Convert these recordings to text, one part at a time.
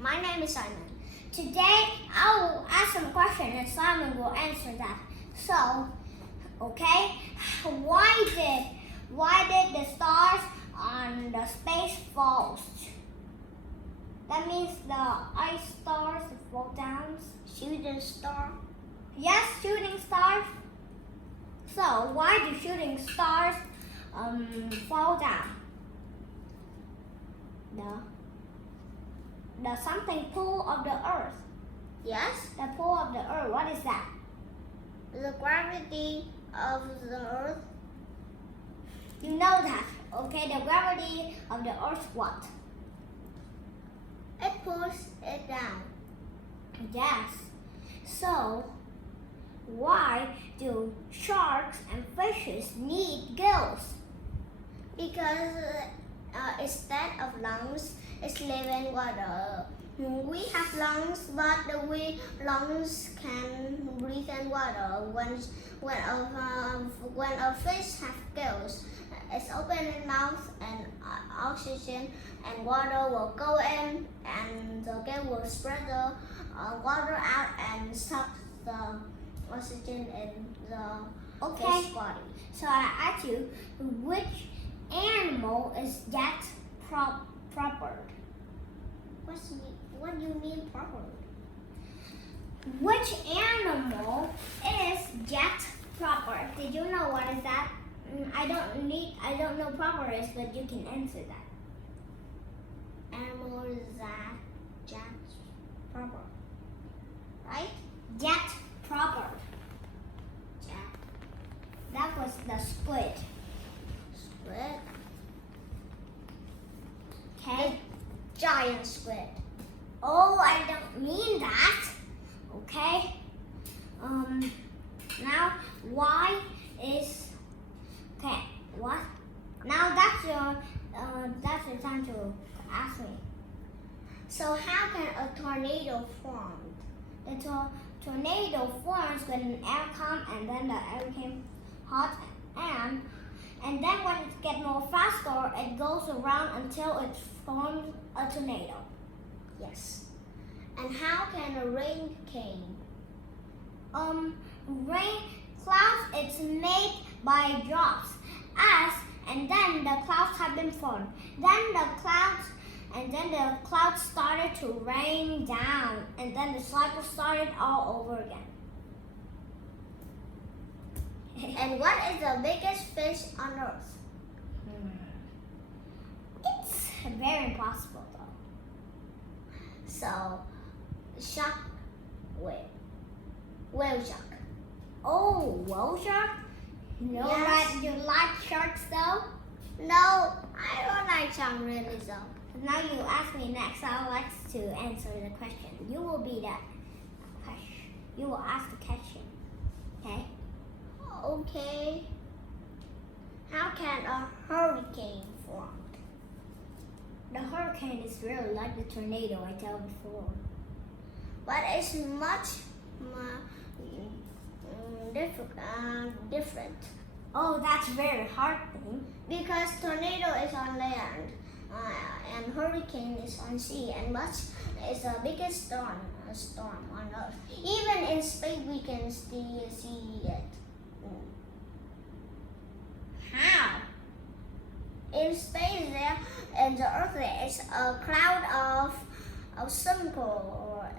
my name is Simon. Today I will ask some questions and Simon will answer that. So, okay, why did the stars on the space fall? That means the ice stars fall down. Shooting star. Yes, shooting stars. So why do shooting stars fall down? The something pull of the earth. Yes. The pull of the earth. What is that? The gravity of the earth. You know that. Okay, the gravity of the earth what? It pulls it down. Yes. So why do sharks and fishes need gills? Because instead of lungs, it's living water. We have lungs, but lungs can breathe in water. When a fish has gills, it's open its mouth and oxygen and water will go in, and the gill will spread the water out and suck the oxygen in the fish body. So I ask you, which animal is jet propelled? What do you mean proper? Which animal is jet propelled? Did you know what is that? I don't know proper is, but you can answer that. Animal is that jet proper, right? Jet propelled. Jet. That was the squid. Squid. Okay. Giant squid. Oh, I don't mean that. Okay. Now why is what? Now that's your time to ask me. So how can a tornado form? The tornado forms when an air comes and then the air became hot and then when it gets more faster, it goes around until it forms a tornado. Yes. And how can a rain came? Rain clouds it's made by drops and then the clouds have been formed. Then the clouds started to rain down and then the cycle started all over again. And what is the biggest fish on earth? It's very impossible though. So, shark, whale shark. Oh, whale shark? Yes. You like sharks though? No, I don't like shark really so. Now you ask me next. I would like to answer the question. You will be that question. You will ask the question. Okay? Okay. How can a hurricane form? The hurricane is really like the tornado I told before. But it's much different. Oh, that's very hard thing. Because tornado is on land and hurricane is on sea, and much is the biggest storm on earth. Even in space we can still see it. How? In space there, in the earth there is a cloud of circle or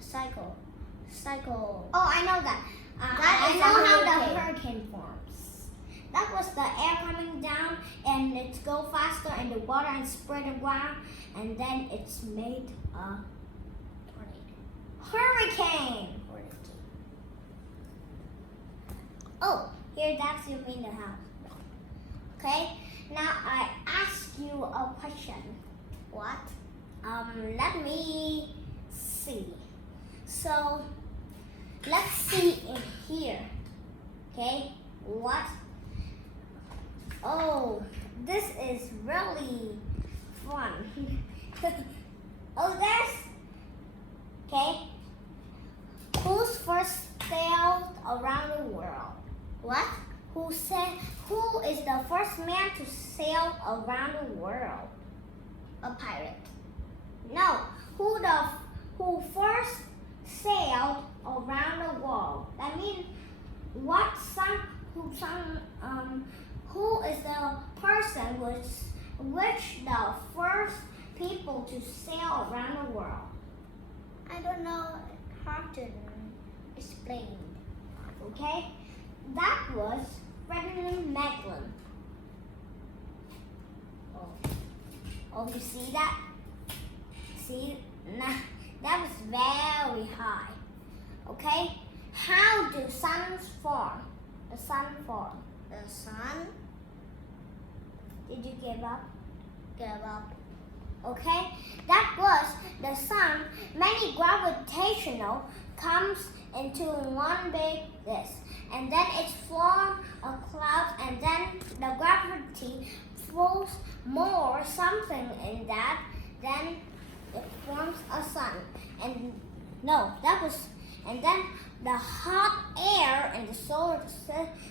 cycle. Oh, I know that. That I is know a how the hurricane. hurricane forms. That was the air coming down and it go faster and the water and spread around and then it's made a hurricane. Oh, here that's you mean the house. Okay, now I ask you a question. What? Let me see. So let's see in here. Okay, what? Oh, this is really fun. Oh, there's. Okay. Who's first sailed around the world? What? Who is the first man to sail around the world? A pirate. No. Who first sailed around the world? That means who is the person which the first people to sail around the world? I don't know how to explain. Okay, that was Ferdinand Magellan. Oh, you see that? See, nah, that was very high. Okay, how do suns form? The sun form. The sun Did you give up? gave up. Okay, that was the sun. Many gravitational comes into one big this, and then it forms a cloud, and then the gravity throws more something in that, then it forms a sun. And then the hot air in the solar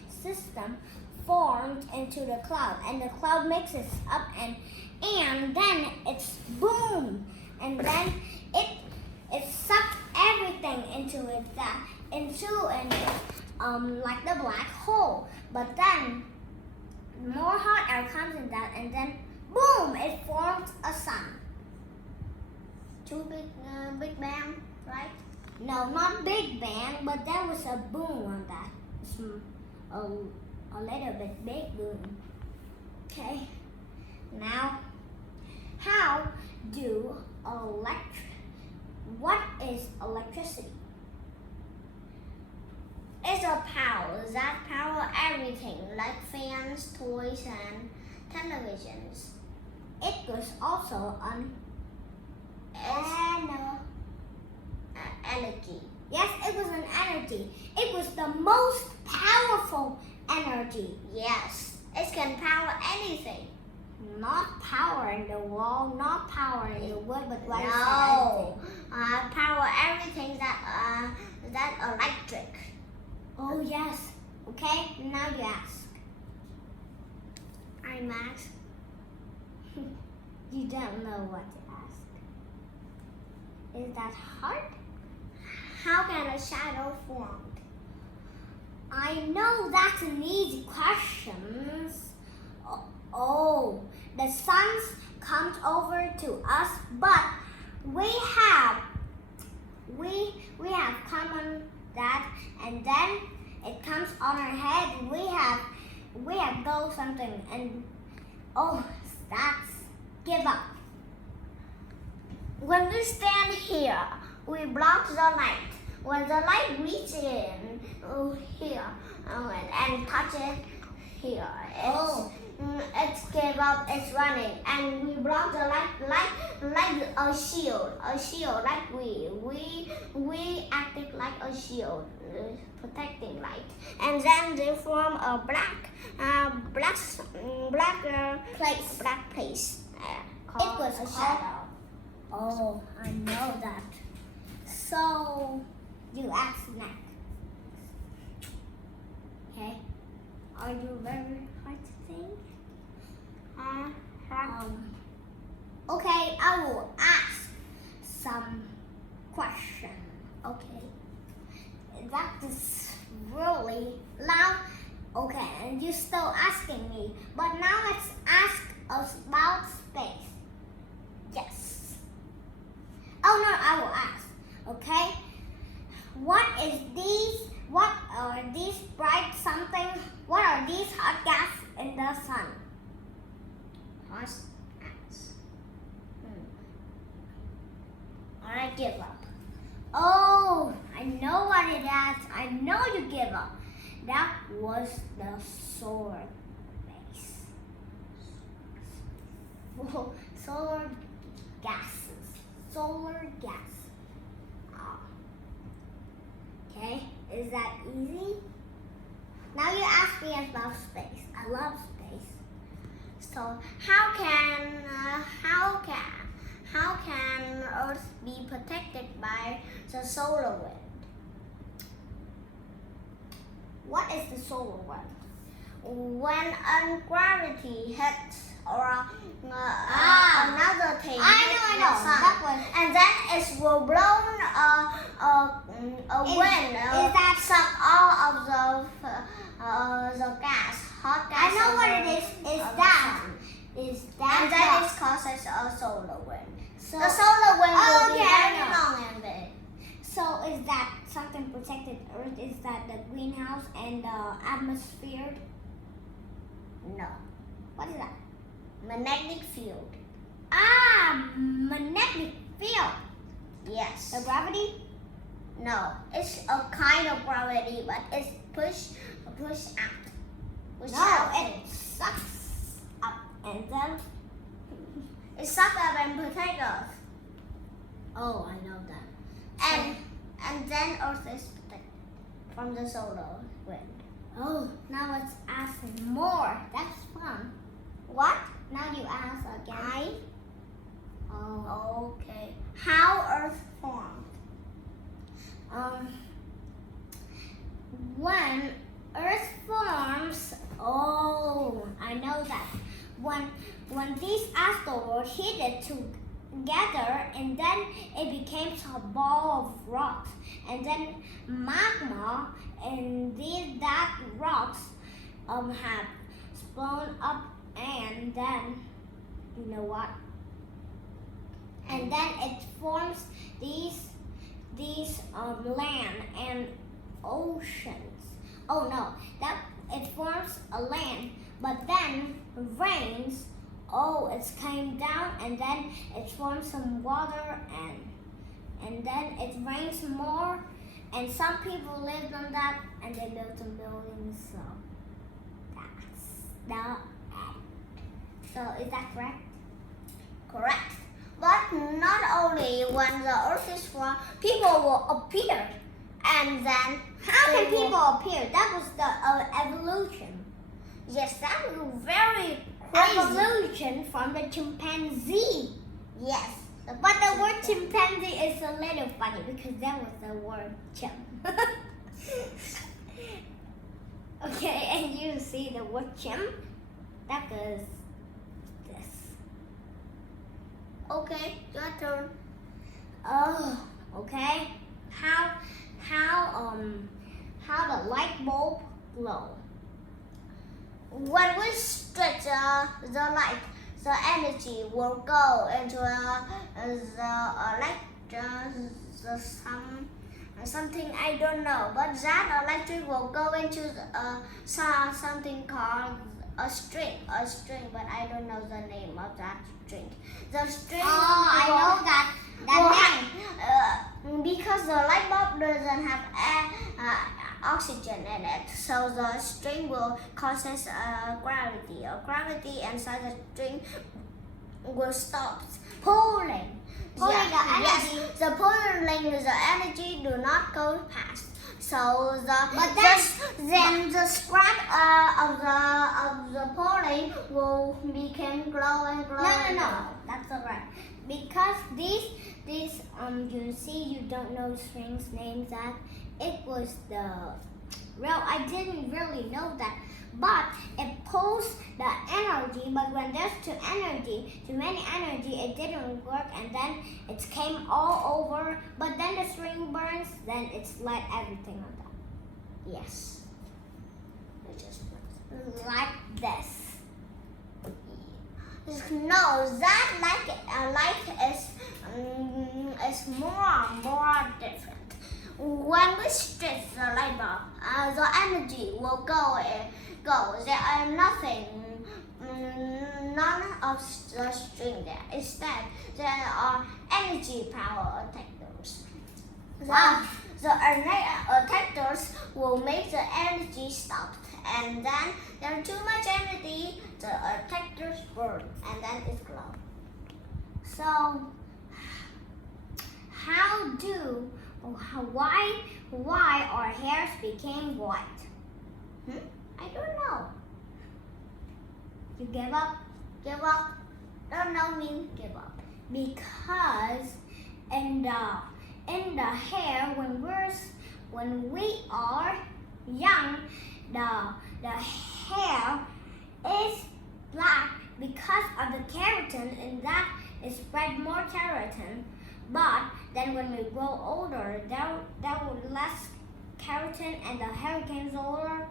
system formed into the cloud, and the cloud mixes up, and then it's boom, and then it sucked everything into it like the black hole. But then more hot air comes in that, and then boom, it forms a sun. Two big bang, right? No, not Big Bang, but there was a boom on that. A little bit big boom. Okay. Now, what is electricity? It's a power that power everything, like fans, toys, and televisions. It was also an Energy. Yes, it was an energy. It was the most powerful energy. Yes, it can power anything. Not power in the wall, not power in the wood, but what is No, power everything that electric. Oh yes. Okay, now you ask. I'm Max. You don't know what to ask. Is that hard? How can a shadow form? I know that's an easy question. Oh, the sun comes over to us, but we have come on that, and then it comes on our head. We have go something, and that's give up. When we stand here, we block the light. When the light reaches in here and touches here, it's give up. It's running, and we block the light like a shield. Like we acted like a shield, protecting light, and then they form a black place. It was a shadow. Oh, I know that. So, you ask next. Okay. Are you very hard to think? Okay, I will ask some question. Okay. That is really loud. Okay, and you're still asking me. But now let's ask us about space. Yes. Oh no, I will ask. Okay. What are these bright something? What are these hot gas in the sun? Hot gas. I give up. Oh, I know what it is. I know you give up. That was the solar base. Solar gases. Solar gas. Okay, is that easy? Now you ask me about space. I love space. So how can Earth be protected by the solar wind? What is the solar wind? When gravity hits or another thing hits I know. the sun. That will blow a wind. Is that suck all of the gas, hot gas? I know what it is. Is that? And then it causes a solar wind. So, The solar wind will be okay, I very know. long and big. So is that something protected Earth? Is that the greenhouse and the atmosphere? No. What is that? Magnetic field. Magnetic field. Yes. The gravity? No. It's a kind of gravity, but it's push out. Push No, out. it sucks up and then. It sucks up and protects us. Oh, I know that. And then Earth is protected from the solar wind. Oh, now let's ask more. That's fun. What? Now you ask again. Oh. Okay. How Earth formed? When Earth forms, oh, I know that. When these asteroids hit it together, and then it became a ball of rocks, and then magma and that rocks have blown up, and then you know what? And then it forms these land and oceans. Oh no, that it forms a land, but then rains. Oh, it came down and then it forms some water and then it rains more, and some people lived on that and they built some buildings. So that's the end. So is that correct? Correct. But not only when the Earth is formed, people will appear, and then How they can will- people appear? That was the evolution. Yes, that was very crazy. Evolution from the chimpanzee. Yes. But the word chimpanzee is a little funny because that was the word chimp. Okay, and you see the word chimp? That goes this. Okay, your turn. Oh, okay. How the light bulb glow? When we stretch the light, the energy will go into something I don't know, but that electric will go into something called a string, but I don't know the name of that string. The string. Oh, I know that name. Because the light bulb doesn't have oxygen in it, so the string will causes gravity. Gravity inside the string will stop pulling. Pulling the Yes, energy. the pulling the energy do not go past. So But then the scrap of the pulling will become glow and glow. No. That's alright. Because these you see, you don't know strings names. That it was I didn't really know that, but it pulls the energy. But when there's too many energy, it didn't work, and then it came all over. But then the string burns, then it's light everything on that. Yes. It just Like this. No, that light is more different. When we stretch the light bulb, the energy will go. There are none of the string there. Instead, there are energy power detectors. The detectors will make the energy stop, and then there's too much energy, the detectors burn, and then it's glow. So, why our hairs became white? I don't know. You give up? Give up? Don't know mean give up. Because in the hair, when we are young, the hair is black because of the keratin, and that is spread more keratin. But then when we grow older, there were less keratin and the hair becomes older.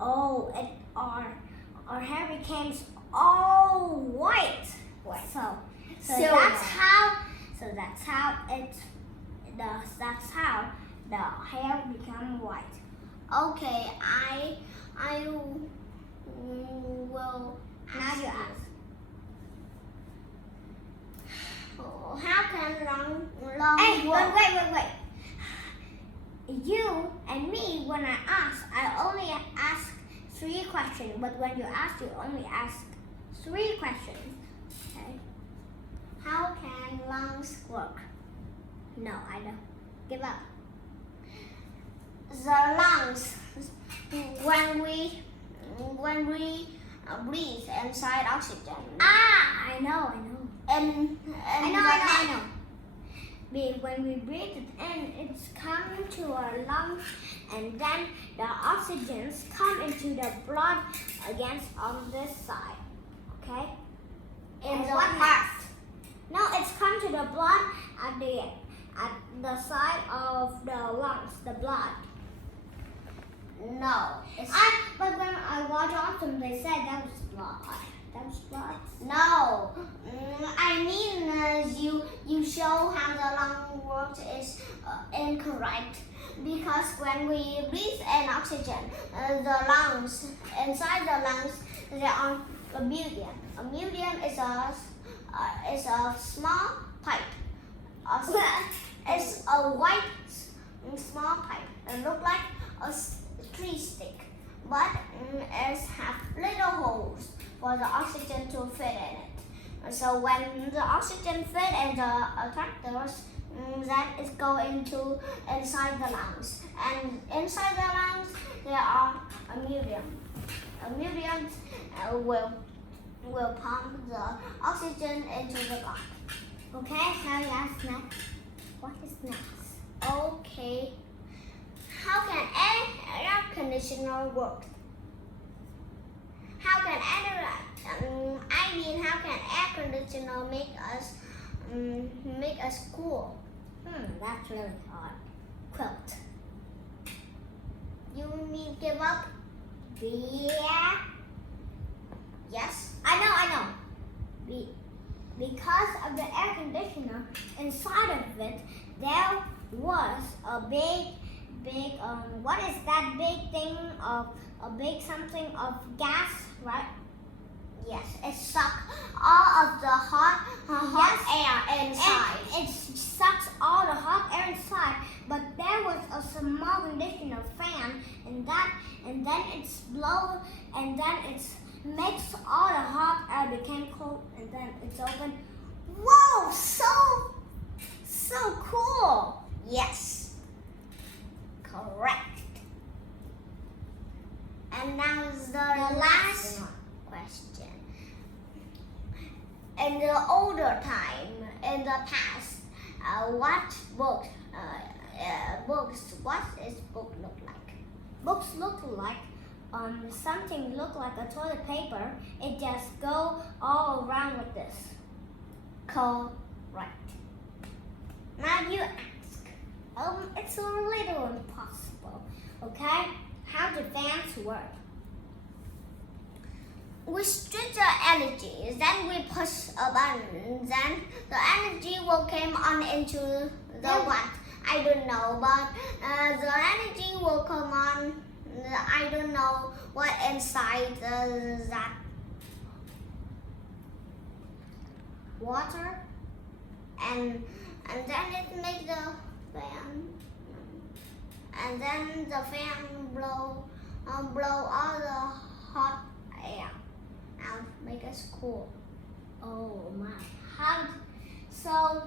Oh, our hair becomes all white. So Silver. that's how the hair become white. Okay, I will Now you ask. How can long Hey, work? wait. You and me, when I only ask 3 questions. But when you ask, you only ask 3 questions. Okay? How can lungs work? No, I don't. Give up. The lungs, when we breathe inside oxygen. I know. And I know. When we breathe it in, it's coming to our lungs, and then the oxygens come into the blood against on this side. Okay? In the what heart. No, it's come to the blood at the side of the lungs, the blood. No. But when I watched them, they said that was blood. That was blood. No. I mean, you show how the lung works is incorrect, because when we breathe in oxygen, the lungs, inside the lungs, there are a medium. A medium is a small pipe. It's a white small pipe. It looks like a tree stick, but it has little holes for the oxygen to fit in it. So when the oxygen fit in the tractors, that is going to inside the lungs, and inside the lungs there are a medium. A medium will pump the oxygen into the blood. Okay, now you ask next. What is next? Okay. How can air conditioner work? How can how can air conditioner make us cool? That's really hard. Quilt. You mean give up? Yeah. Yes. I know. Because of the air conditioner, inside of it, there was a big, what is that big thing of a big something of gas, right? Yes. It sucks all of the hot air inside. It sucks all the hot air inside, but there was a small conditioner fan, and then it's blow, and then it's makes all the hot air became cold, and then it's open. Whoa, so cool. Yes. Correct. And now is the last question. In the older time, in the past, what books book look like? Books look like something look like a toilet paper. It just go all around with this. Correct. Now you ask. It's a little impossible. Okay? How do fans work? We switch the energy, then we push a button, then the energy will come on into the what? I don't know, but the energy will come on. I don't know what inside that. Water? And then it makes the fan, and then the fan blow all the hot air out, make us cool. Oh my! How? So,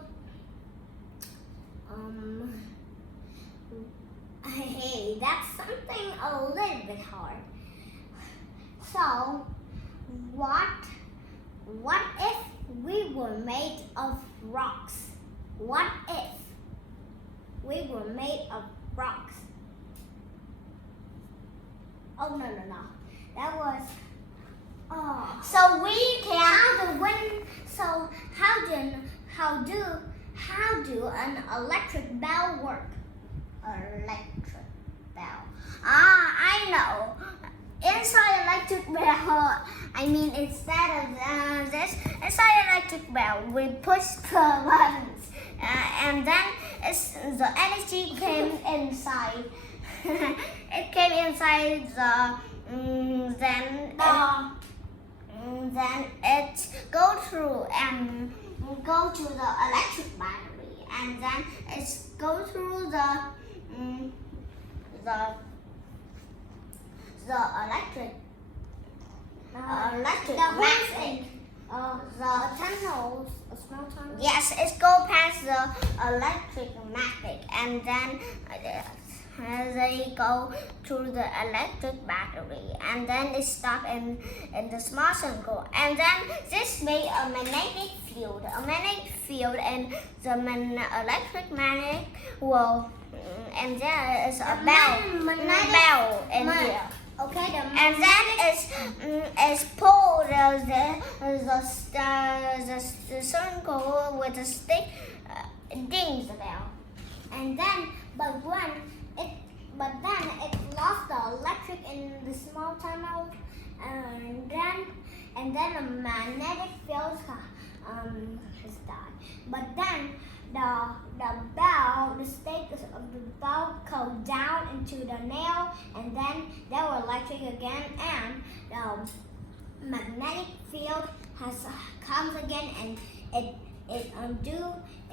hey, that's something a little bit hard. So, what if we were made of rocks? What if we were made of rocks? Oh no! That was. Oh. So we can. How do an electric bell work? Electric bell. I know. Inside electric bell, I mean instead of this, inside electric bell, we push the buttons, and then the energy came inside. It came inside then it go through and go to the electric battery, and then it go through the electric magnet. The tunnels, a small tunnel. Yes, it go past the electric magnet, and then they go through the electric battery, and then it stop in the small circle, and then this made a magnetic field. A magnetic field, and the electric magnet will, and there is a bell in here. Okay, And then it's pull the circle with a stick, dings the bell. and then but then it lost the electric in the small tunnel, and then the magnetic field has died. But then the stake of the bell go down into the nail, and then they were electric again, and the magnetic field comes again, and it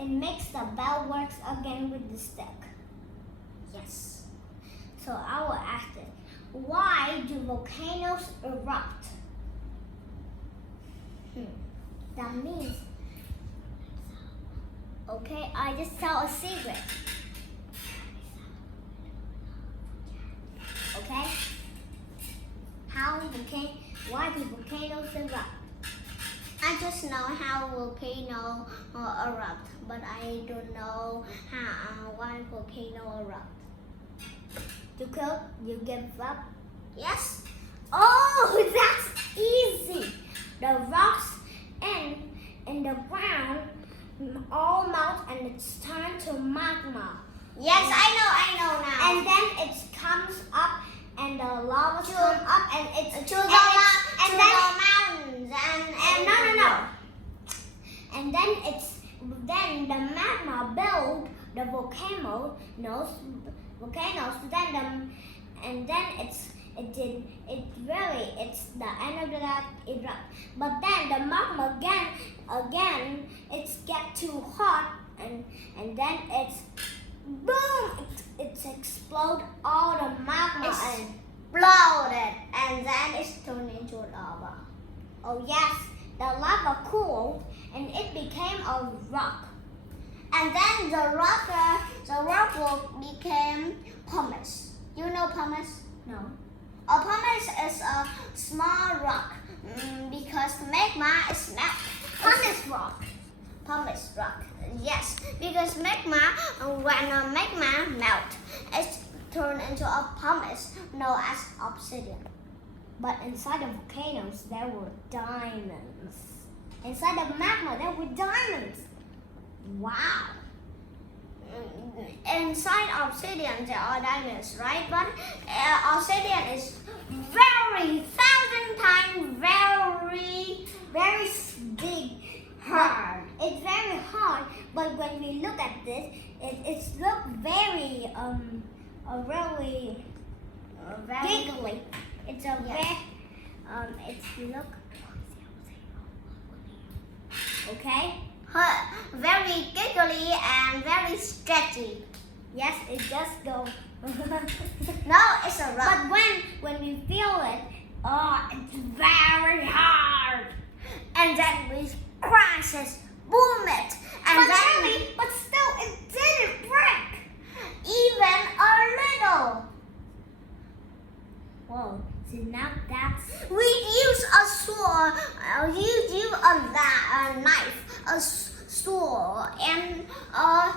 makes the bell works again with the stick. Yes. So I will ask it, why do volcanoes erupt? That means, okay, I just tell a secret. Okay? Why do volcanoes erupt? I just know how volcano erupt, but I don't know why volcano erupt. To cook, you give up? Yes. Oh, that's easy. The rocks in the ground all melt, and it's turned to magma. Yes, I know now. And then it comes up, and the lava comes up, and it's to the mountains and no. And then the magma build the volcanoes. It's the end of that erupt. But then the magma again it's get too hot, and then it's boom, it's explode all the magma and exploded, and then it's turned into lava. Oh yes, the lava cooled and it became a rock. And then the rock will become pumice. You know pumice? No. A pumice is a small rock because magma is melt. Pumice rock. Yes, because magma, when magma melt, it's turned into a pumice known as obsidian. But inside the volcanoes there were diamonds. Inside the magma there were diamonds. Wow. Inside obsidian there are diamonds, right? But obsidian is very very big, hard. It's very hard, but when we look at this, it's look very giggly. It's a it's look okay. Very giggly and very stretchy. Yes, it just goes. No, it's a rock. But when we feel it, it's very hard. And then we crashes, boom it, and but still it didn't break. Even a little. Whoa! So now that's. We use a sword. You use a knife, a sword, and a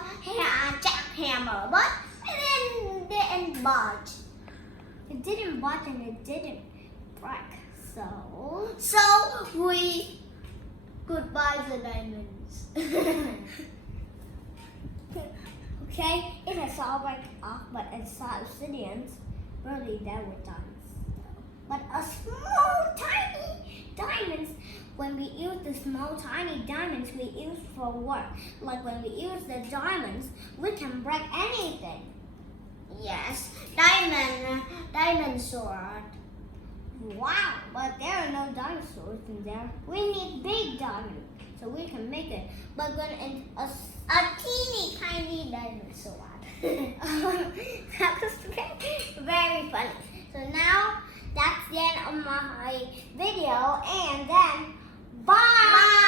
jackhammer, but it didn't budge. It didn't budge and it didn't break. So we could buy the diamonds. Okay, it has all break off, but inside obsidians, really there were diamonds. But a small, tiny diamonds. When we use the small, tiny diamonds, we use for what? Like when we use the diamonds, we can break anything. Yes, diamond sword. Wow, but there are no dinosaurs in there. We need big diamonds so we can make it. But when in a teeny tiny diamond sword. that was very funny. So now that's the end of my video, and then bye.